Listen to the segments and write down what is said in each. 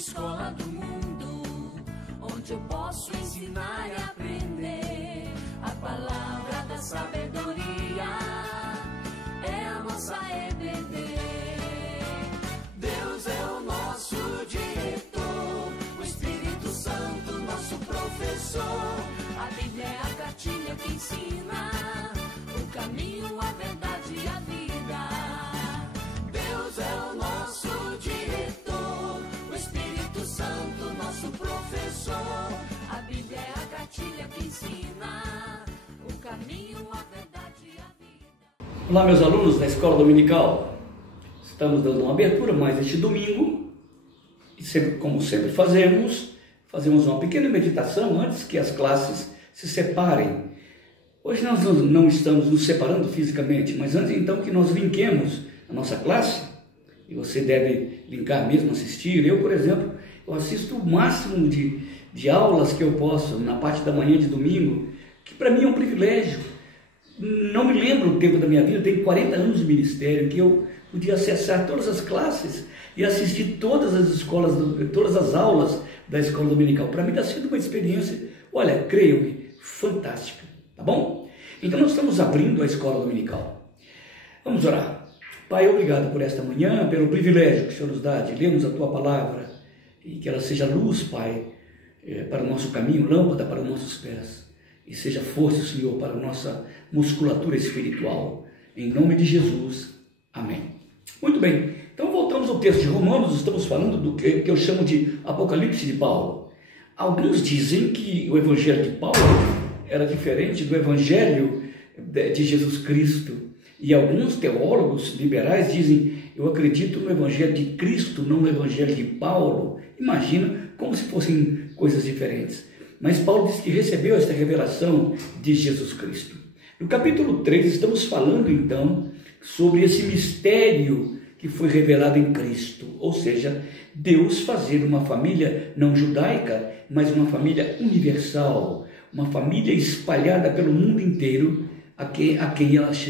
escola do mundo, onde eu posso ensinar e aprender. A palavra da sabedoria é a nossa EBD. Deus é o nosso diretor, o Espírito Santo nosso professor. A Bíblia é a cartilha que ensina o caminho, a verdade e a vida. Deus é o nosso diretor, o Espírito Santo nosso professor. A Bíblia é a cartilha que ensina o caminho, a verdade e a vida. Olá, meus alunos da Escola Dominical. Estamos dando uma abertura mais este domingo. E sempre, como sempre fazemos uma pequena meditação antes que as classes se separem. Hoje nós não estamos nos separando fisicamente, mas antes então que nós linkemos a nossa classe, e você deve linkar mesmo, assistir. Eu, por exemplo, eu assisto o máximo de aulas que eu posso na parte da manhã de domingo, que para mim é um privilégio. Não me lembro o tempo da minha vida, eu tenho 40 anos de ministério, que eu podia acessar todas as classes e assistir todas as aulas da Escola Dominical. Para mim está sendo uma experiência, olha, creio-me, fantástica, tá bom? Então nós estamos abrindo a Escola Dominical. Vamos orar. Pai, obrigado por esta manhã, pelo privilégio que o Senhor nos dá de lermos a Tua Palavra e que ela seja luz, Pai, para o nosso caminho, lâmpada para os nossos pés, e seja força, Senhor, para a nossa musculatura espiritual. Em nome de Jesus. Amém. Muito bem. Então voltamos ao texto de Romanos. Estamos falando do que eu chamo de Apocalipse de Paulo. Alguns dizem que o Evangelho de Paulo era diferente do Evangelho de Jesus Cristo. E alguns teólogos liberais dizem: eu acredito no Evangelho de Cristo, não no Evangelho de Paulo. Imagina, como se fossem coisas diferentes. Mas Paulo diz que recebeu esta revelação de Jesus Cristo. No capítulo 3 estamos falando então sobre esse mistério que foi revelado em Cristo, ou seja, Deus fazer uma família não judaica, mas uma família universal, uma família espalhada pelo mundo inteiro, a quem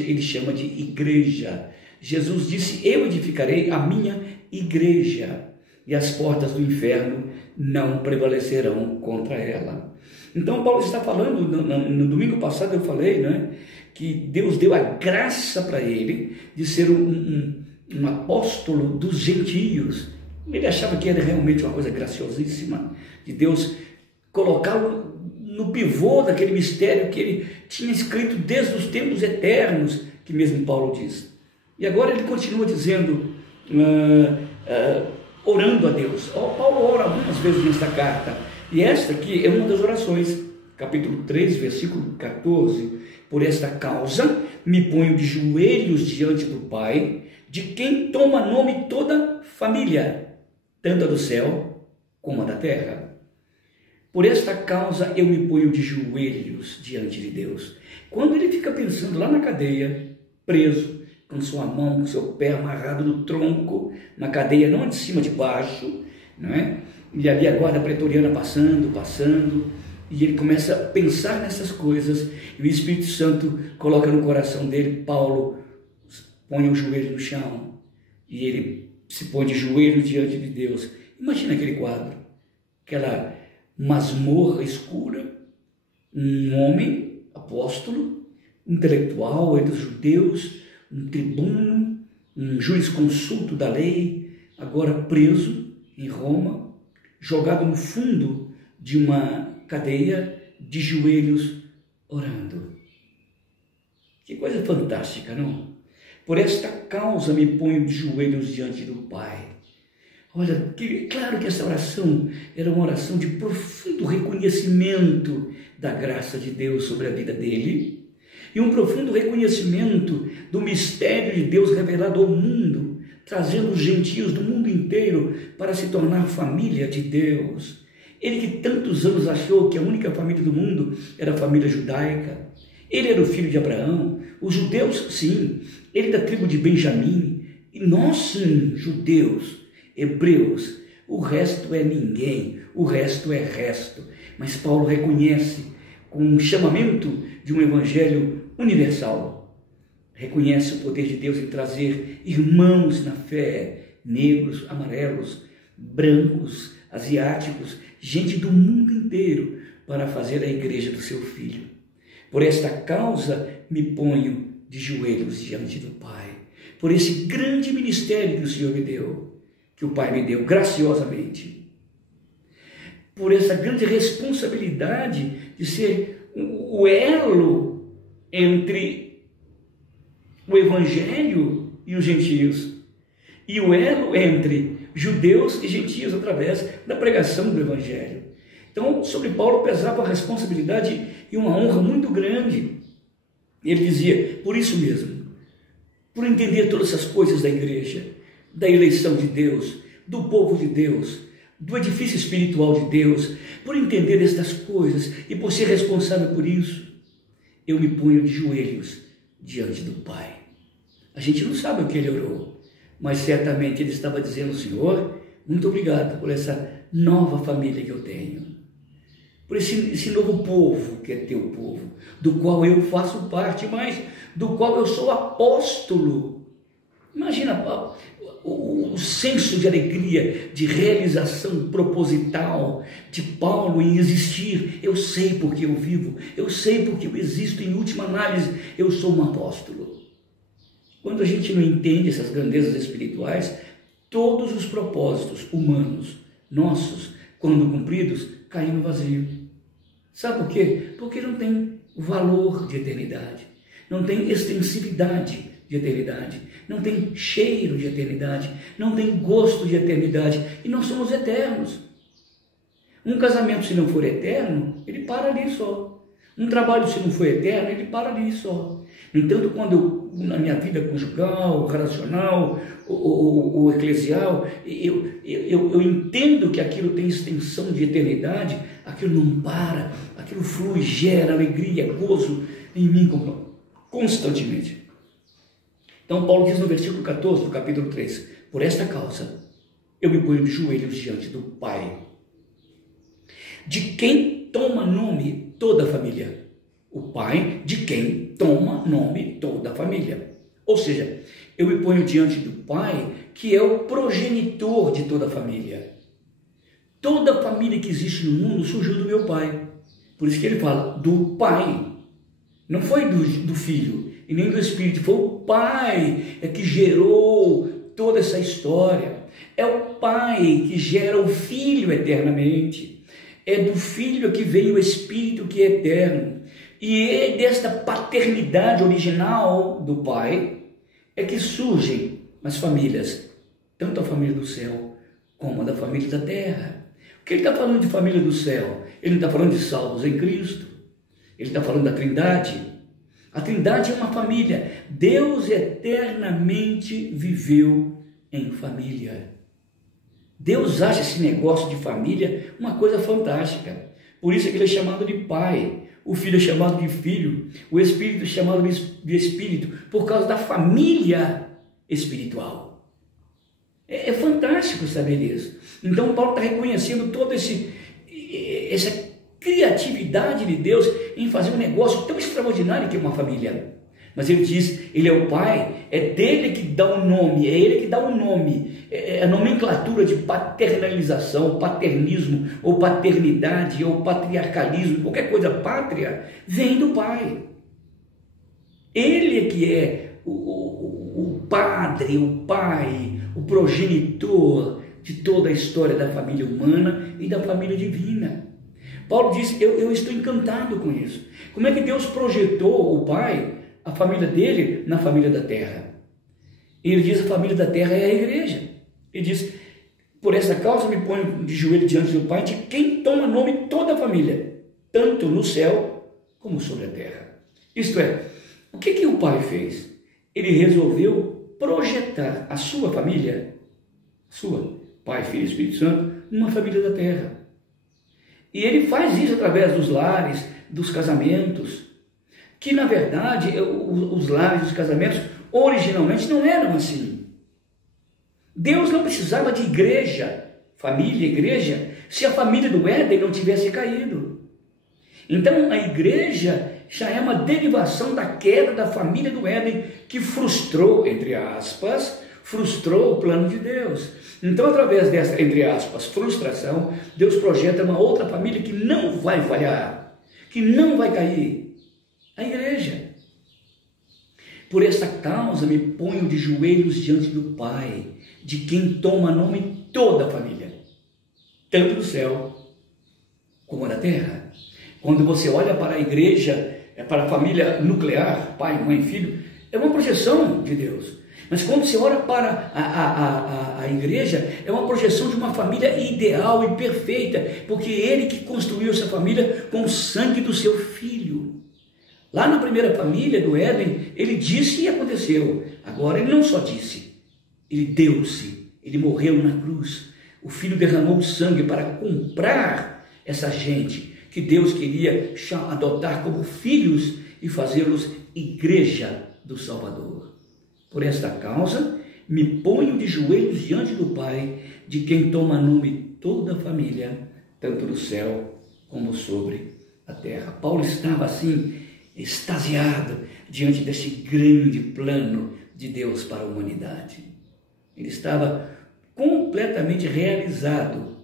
ele chama de igreja. Jesus disse: eu edificarei a minha igreja, e as portas do inferno não prevalecerão contra ela. Então Paulo está falando, no domingo passado eu falei, né, que Deus deu a graça para ele de ser um apóstolo dos gentios. Ele achava que era realmente uma coisa graciosíssima, de Deus colocá-lo no pivô daquele mistério que ele tinha escrito desde os tempos eternos, que mesmo Paulo diz. E agora ele continua dizendo, orando a Deus. Paulo ora algumas vezes nesta carta, e esta aqui é uma das orações, capítulo 3, versículo 14. Por esta causa me ponho de joelhos diante do Pai, de quem toma nome toda família, tanto a do céu como a da terra. Por esta causa eu me ponho de joelhos diante de Deus. Quando ele fica pensando lá na cadeia, preso, com sua mão, com seu pé amarrado no tronco, na cadeia, não de cima, de baixo, não é? E ali a guarda pretoriana passando, e ele começa a pensar nessas coisas, e o Espírito Santo coloca no coração dele: Paulo, põe o joelho no chão, e ele se põe de joelho diante de Deus. Imagina aquele quadro, aquela masmorra escura, um homem, apóstolo, intelectual entre os judeus, um tribuno, um jurisconsulto da lei, agora preso em Roma, jogado no fundo de uma cadeia, de joelhos, orando. Que coisa fantástica, não? Por esta causa me ponho de joelhos diante do Pai. Olha, claro que essa oração era uma oração de profundo reconhecimento da graça de Deus sobre a vida dele, e um profundo reconhecimento do mistério de Deus revelado ao mundo, trazendo os gentios do mundo inteiro para se tornar família de Deus. Ele que tantos anos achou que a única família do mundo era a família judaica. Ele era o filho de Abraão, os judeus, sim, ele da tribo de Benjamim, e nós, sim, judeus, hebreus, o resto é ninguém, o resto é resto. Mas Paulo reconhece, com um chamamento de um evangelho universal, reconhece o poder de Deus em trazer irmãos na fé, negros, amarelos, brancos, asiáticos, gente do mundo inteiro, para fazer a igreja do seu filho. Por esta causa me ponho de joelhos diante do Pai, por esse grande ministério que o Senhor me deu, que o Pai me deu graciosamente, por essa grande responsabilidade de ser o elo entre o Evangelho e os gentios, e o elo entre judeus e gentios através da pregação do Evangelho. Então, sobre Paulo pesava a responsabilidade e uma honra muito grande. Ele dizia, por isso mesmo, por entender todas essas coisas da igreja, da eleição de Deus, do povo de Deus, do edifício espiritual de Deus, por entender estas coisas e por ser responsável por isso, eu me ponho de joelhos diante do Pai. A gente não sabe o que ele orou, mas certamente ele estava dizendo, Senhor, muito obrigado por essa nova família que eu tenho, por esse novo povo que é teu povo, do qual eu faço parte, mas do qual eu sou apóstolo. Imagina, Paulo, o senso de alegria, de realização proposital de Paulo em existir. Eu sei porque eu vivo, eu sei porque eu existo, em última análise, eu sou um apóstolo. Quando a gente não entende essas grandezas espirituais, todos os propósitos humanos nossos, quando cumpridos, caem no vazio. Sabe por quê? Porque não tem valor de eternidade, não tem extensividade de eternidade, não tem cheiro de eternidade, não tem gosto de eternidade, e nós somos eternos. Um casamento, se não for eterno, ele para ali só. Um trabalho, se não for eterno, ele para ali só. No entanto, quando eu, na minha vida conjugal, relacional, ou eclesial, eu entendo que aquilo tem extensão de eternidade, aquilo não para, aquilo flui, gera alegria, gozo em mim constantemente. Então Paulo diz no versículo 14 do capítulo 3, por esta causa eu me ponho de joelhos diante do Pai, de quem toma nome toda a família. O Pai de quem toma nome toda a família. Ou seja, eu me ponho diante do Pai, que é o progenitor de toda a família. Toda a família que existe no mundo surgiu do meu Pai. Por isso que ele fala do Pai. Não foi do Filho e nem do Espírito, foi o Pai que gerou toda essa história. É o Pai que gera o Filho eternamente. É do Filho que vem o Espírito que é eterno. E é desta paternidade original do Pai é que surgem as famílias, tanto a família do céu como a da família da terra. O que ele está falando de família do céu? Ele não está falando de salvos em Cristo. Ele está falando da Trindade. A Trindade é uma família. Deus eternamente viveu em família. Deus acha esse negócio de família uma coisa fantástica. Por isso é que ele é chamado de Pai. O Filho é chamado de Filho, o Espírito é chamado de Espírito, por causa da família espiritual. É fantástico saber isso. Então Paulo está reconhecendo toda essa criatividade de Deus em fazer um negócio tão extraordinário que é uma família. Mas ele diz, ele é o Pai, é dele que dá o nome, é ele que dá o nome, é a nomenclatura de paternalização, paternismo, ou paternidade, ou patriarcalismo, qualquer coisa, pátria, vem do Pai. Ele é que é o padre, o pai, o progenitor de toda a história da família humana e da família divina. Paulo diz, eu estou encantado com isso. Como é que Deus projetou o Pai, a família dele, na família da terra? Ele diz, a família da terra é a igreja. Ele diz, por essa causa me ponho de joelho diante do Pai, de quem toma nome toda a família, tanto no céu como sobre a terra. Isto é, o que o Pai fez? Ele resolveu projetar a sua família, Pai, Filho e Espírito Santo, numa família da terra. E ele faz isso através dos lares, dos casamentos, que na verdade os lares, os casamentos, originalmente não eram assim. Deus não precisava de igreja, família, igreja, se a família do Éden não tivesse caído. Então a igreja já é uma derivação da queda da família do Éden, que frustrou, entre aspas, frustrou o plano de Deus. Então, através dessa, entre aspas, frustração, Deus projeta uma outra família que não vai falhar, que não vai cair, a igreja. Por essa causa me ponho de joelhos diante do Pai, de quem toma nome toda a família, tanto do céu como da terra. Quando você olha para a igreja, para a família nuclear, pai, mãe, filho, é uma projeção de Deus. Mas quando você olha para a igreja, é uma projeção de uma família ideal e perfeita, porque Ele que construiu essa família com o sangue do seu Filho. Lá na primeira família do Éden, Ele disse e aconteceu. Agora Ele não só disse, Ele deu-se, Ele morreu na cruz. O Filho derramou o sangue para comprar essa gente que Deus queria adotar como filhos e fazê-los igreja do Salvador. Por esta causa, me ponho de joelhos diante do Pai, de quem toma nome toda a família, tanto no céu como sobre a terra. Paulo estava assim, extasiado, diante desse grande plano de Deus para a humanidade. Ele estava completamente realizado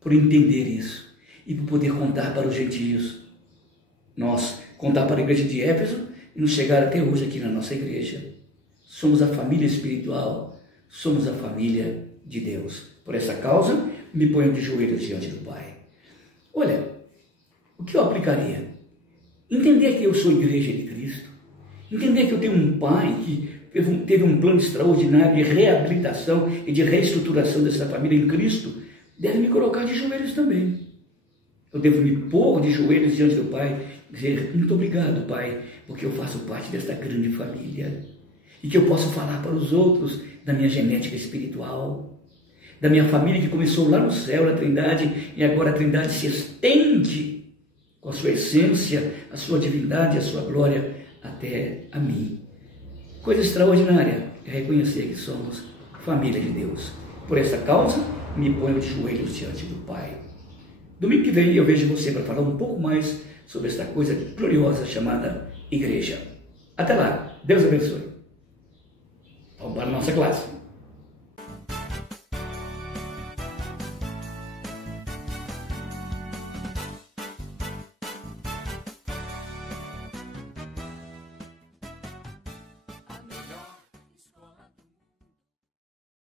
por entender isso e por poder contar para os gentios. Nós contar para a igreja de Éfeso e nos chegar até hoje aqui na nossa igreja. Somos a família espiritual, somos a família de Deus. Por essa causa, me ponho de joelhos diante do Pai. Olha, o que eu aplicaria? Entender que eu sou igreja de Cristo, entender que eu tenho um Pai que teve um plano extraordinário de reabilitação e de reestruturação dessa família em Cristo, deve me colocar de joelhos também. Eu devo me pôr de joelhos diante do Pai e dizer, muito obrigado, Pai, porque eu faço parte desta grande família e que eu posso falar para os outros da minha genética espiritual, da minha família que começou lá no céu, na Trindade, e agora a Trindade se estende com a sua essência, a sua divindade, a sua glória até a mim. Coisa extraordinária é reconhecer que somos família de Deus. Por essa causa, me ponho de joelhos diante do Pai. Domingo que vem eu vejo você para falar um pouco mais sobre esta coisa gloriosa chamada igreja. Até lá, Deus abençoe. Vamos para a nossa classe.